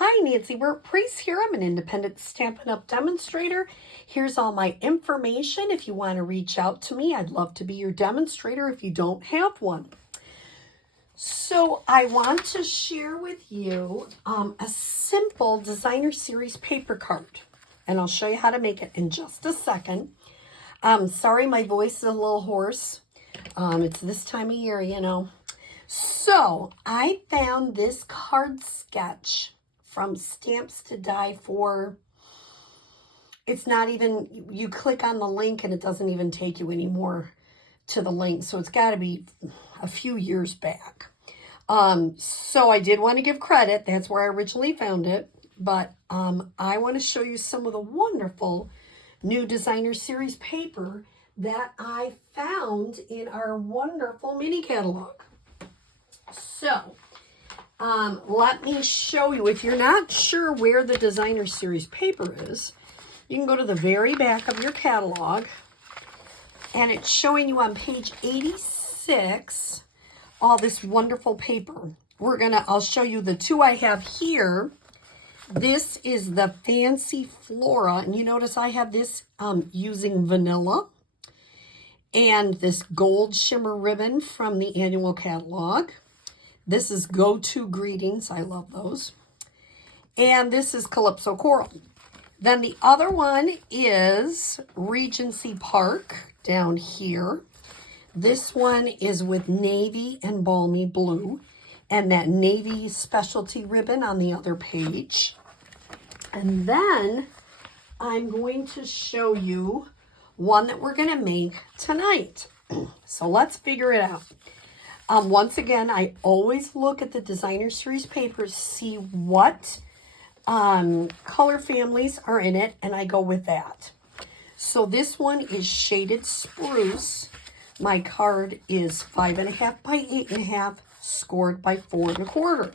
Hi, Nancy Burt-Preece here. I'm an independent Stampin' Up! Demonstrator. Here's all my information. If you want to reach out to me, I'd love to be your demonstrator if you don't have one. So I want to share with you a simple designer series paper card. And I'll show you how to make it in just a second. Sorry, my voice is a little hoarse. It's this time of year, you know. So I found this card sketch from Stamps to Die for, it's not even, you click on the link and it doesn't even take you anymore to the link. So it's got to be a few years back. So I did want to give credit. That's where I originally found it. But I want to show you some of the wonderful new designer series paper that I found in our wonderful mini catalog. So let me show you. If you're not sure where the designer series paper is, you can go to the very back of your catalog, and it's showing you on page 86 all this wonderful paper. I'll show you the two I have here. This is the Fancy Flora, and you notice I have this using vanilla and this gold shimmer ribbon from the annual catalog. This is Go-To Greetings. I love those. And this is Calypso Coral. Then the other one is Regency Park down here. This one is with navy and balmy blue and that navy specialty ribbon on the other page. And then I'm going to show you one that we're going to make tonight. So let's figure it out. Once again, I always look at the designer series papers, see what color families are in it, and I go with that. So this one is Shaded Spruce. My card is 5.5 by 8.5, scored by 4 1/4.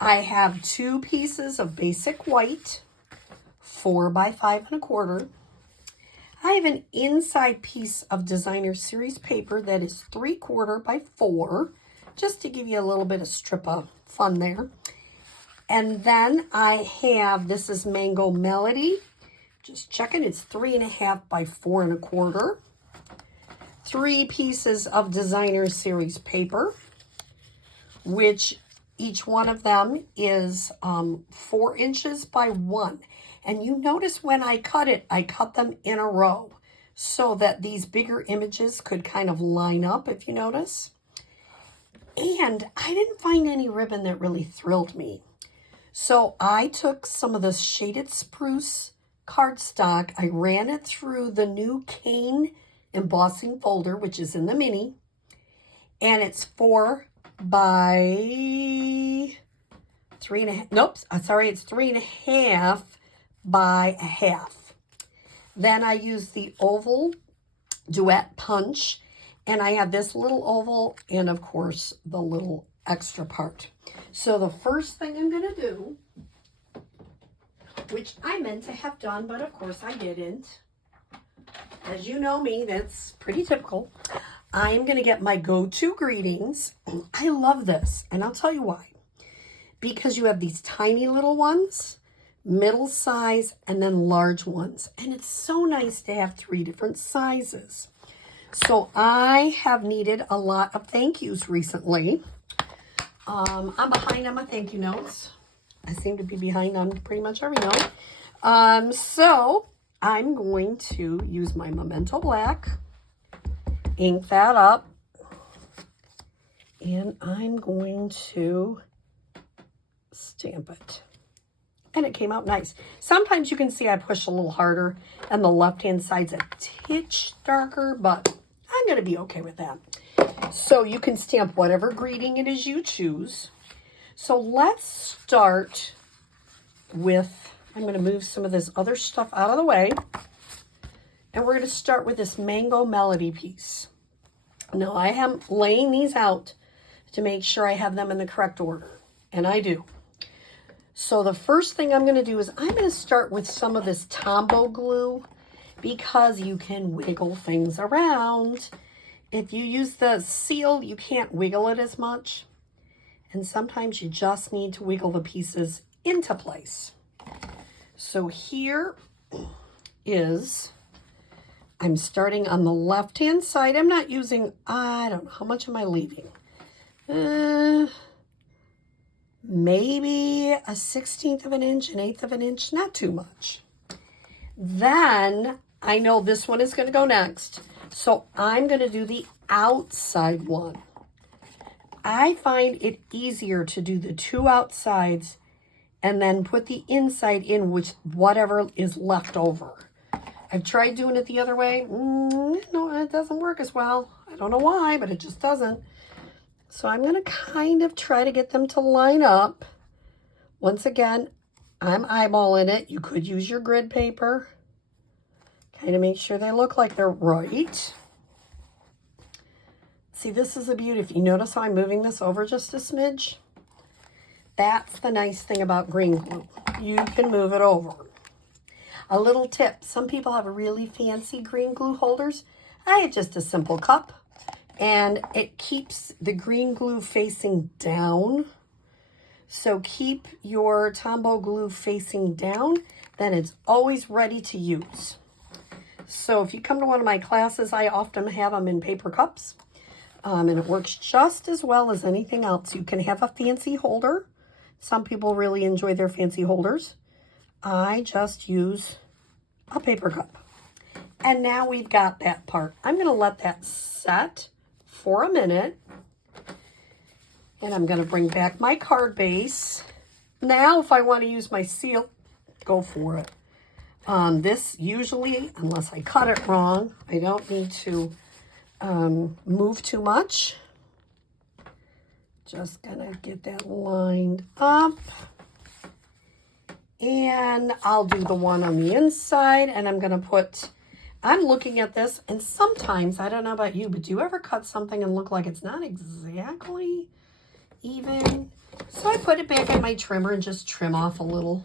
I have 2 pieces of basic white, 4 by 5 1/4. I have an inside piece of designer series paper that is 3/4 by 4, just to give you a little bit of strip of fun there. And then I have, this is Mango Melody. Just checking, it's 3.5 by 4 1/4. 3 pieces of designer series paper, which each one of them is 4 inches by 1. And you notice when I cut it, I cut them in a row so that these bigger images could kind of line up, if you notice. And I didn't find any ribbon that really thrilled me. So I took some of the Shaded Spruce cardstock. I ran it through the new cane embossing folder, which is in the mini. And it's 4 by 3.5. Nope, sorry, it's 3.5 by 1/2. Then I use the oval duet punch, and I have this little oval and of course the little extra part. So the first thing I'm going to do, which I meant to have done, but of course I didn't. As you know me, that's pretty typical. I am going to get my Go-To Greetings. I love this, and I'll tell you why. Because you have these tiny little ones, middle size, and then large ones. And it's so nice to have 3 different sizes. So I have needed a lot of thank yous recently. I'm behind on my thank you notes. I seem to be behind on pretty much every note. So I'm going to use my Memento Black, ink that up, and I'm going to stamp it. And it came out nice. Sometimes you can see I push a little harder and the left-hand side's a titch darker, but I'm going to be okay with that. So you can stamp whatever greeting it is you choose. So let's start with, I'm going to move some of this other stuff out of the way. And we're going to start with this Mango Melody piece. Now I am laying these out to make sure I have them in the correct order. And I do. So the first thing I'm going to do is I'm going to start with some of this Tombow glue because you can wiggle things around. If you use the seal, you can't wiggle it as much. And sometimes you just need to wiggle the pieces into place. So here is, I'm starting on the left-hand side. I'm not using, I don't know, how much am I leaving? Maybe a 1/16 of an inch, an 1/8 of an inch, not too much. Then I know this one is going to go next. So I'm going to do the outside one. I find it easier to do the two outsides and then put the inside in with whatever is left over. I've tried doing it the other way. No, it doesn't work as well. I don't know why, but it just doesn't. So I'm going to kind of try to get them to line up. Once again, I'm eyeballing it. You could use your grid paper. Kind of make sure they look like they're right. See, this is a beauty. If you notice how I'm moving this over just a smidge, that's the nice thing about green glue. You can move it over. A little tip, some people have really fancy green glue holders. I have just a simple cup, and it keeps the green glue facing down. So keep your Tombow glue facing down, then it's always ready to use. So if you come to one of my classes, I often have them in paper cups, and it works just as well as anything else. You can have a fancy holder. Some people really enjoy their fancy holders. I just use a paper cup. And now we've got that part. I'm going to let that set for a minute. And I'm going to bring back my card base. Now, if I want to use my seal, go for it. This usually, unless I cut it wrong, I don't need to move too much. Just gonna get that lined up. And I'll do the one on the inside, and I'm gonna put, I'm looking at this, and sometimes, I don't know about you, but do you ever cut something and look like it's not exactly even? So I put it back in my trimmer and just trim off a little.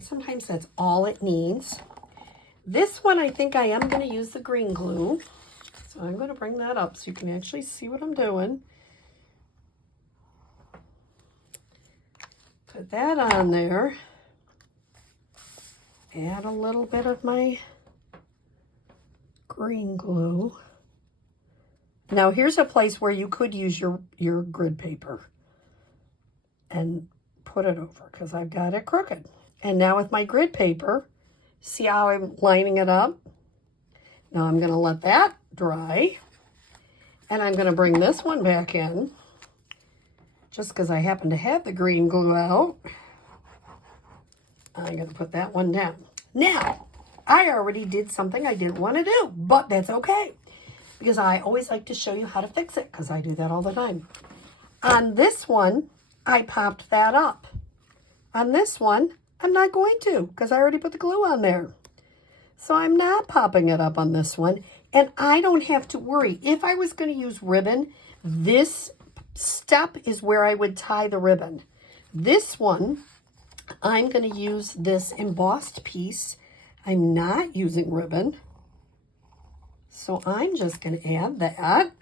Sometimes that's all it needs. This one, I think I am going to use the green glue. So I'm going to bring that up so you can actually see what I'm doing. Put that on there. Add a little bit of my green glue. Now here's a place where you could use your grid paper and put it over, because I've got it crooked. And now with my grid paper, see how I'm lining it up? Now I'm going to let that dry. And I'm going to bring this one back in, just because I happen to have the green glue out. I'm going to put that one down. Now, I already did something I didn't want to do, but that's okay, because I always like to show you how to fix it, because I do that all the time. On this one, I popped that up. On this one, I'm not going to, because I already put the glue on there. So I'm not popping it up on this one, and I don't have to worry. If I was going to use ribbon, this step is where I would tie the ribbon. This one, I'm going to use this embossed piece. I'm not using ribbon. So I'm just going to add that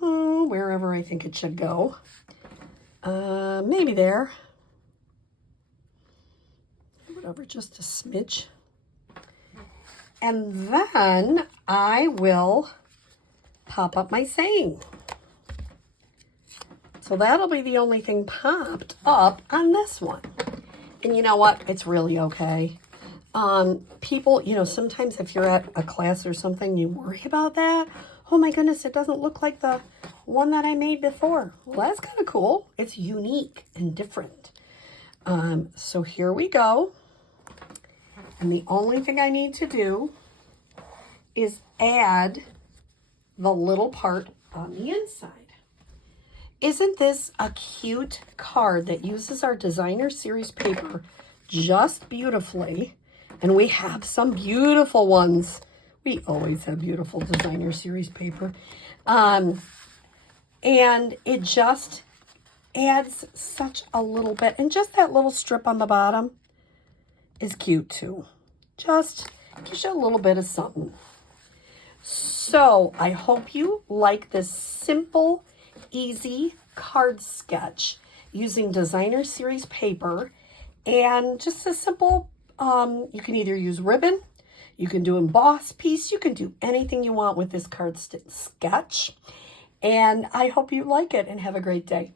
wherever I think it should go. Maybe there. Whatever, just a smidge. And then I will pop up my saying. So that'll be the only thing popped up on this one. And you know what? It's really okay. People, you know, sometimes if you're at a class or something, you worry about that. Oh my goodness, it doesn't look like the one that I made before. Well, that's kind of cool. It's unique and different. So here we go. And the only thing I need to do is add the little part on the inside. Isn't this a cute card that uses our designer series paper just beautifully? And we have some beautiful ones. We always have beautiful designer series paper. And it just adds such a little bit. And just that little strip on the bottom is cute too. Just gives you a little bit of something. So I hope you like this simple, easy card sketch. using designer series paper and just a simple, you can either use ribbon, you can do emboss piece, you can do anything you want with this card sketch. And I hope you like it and have a great day.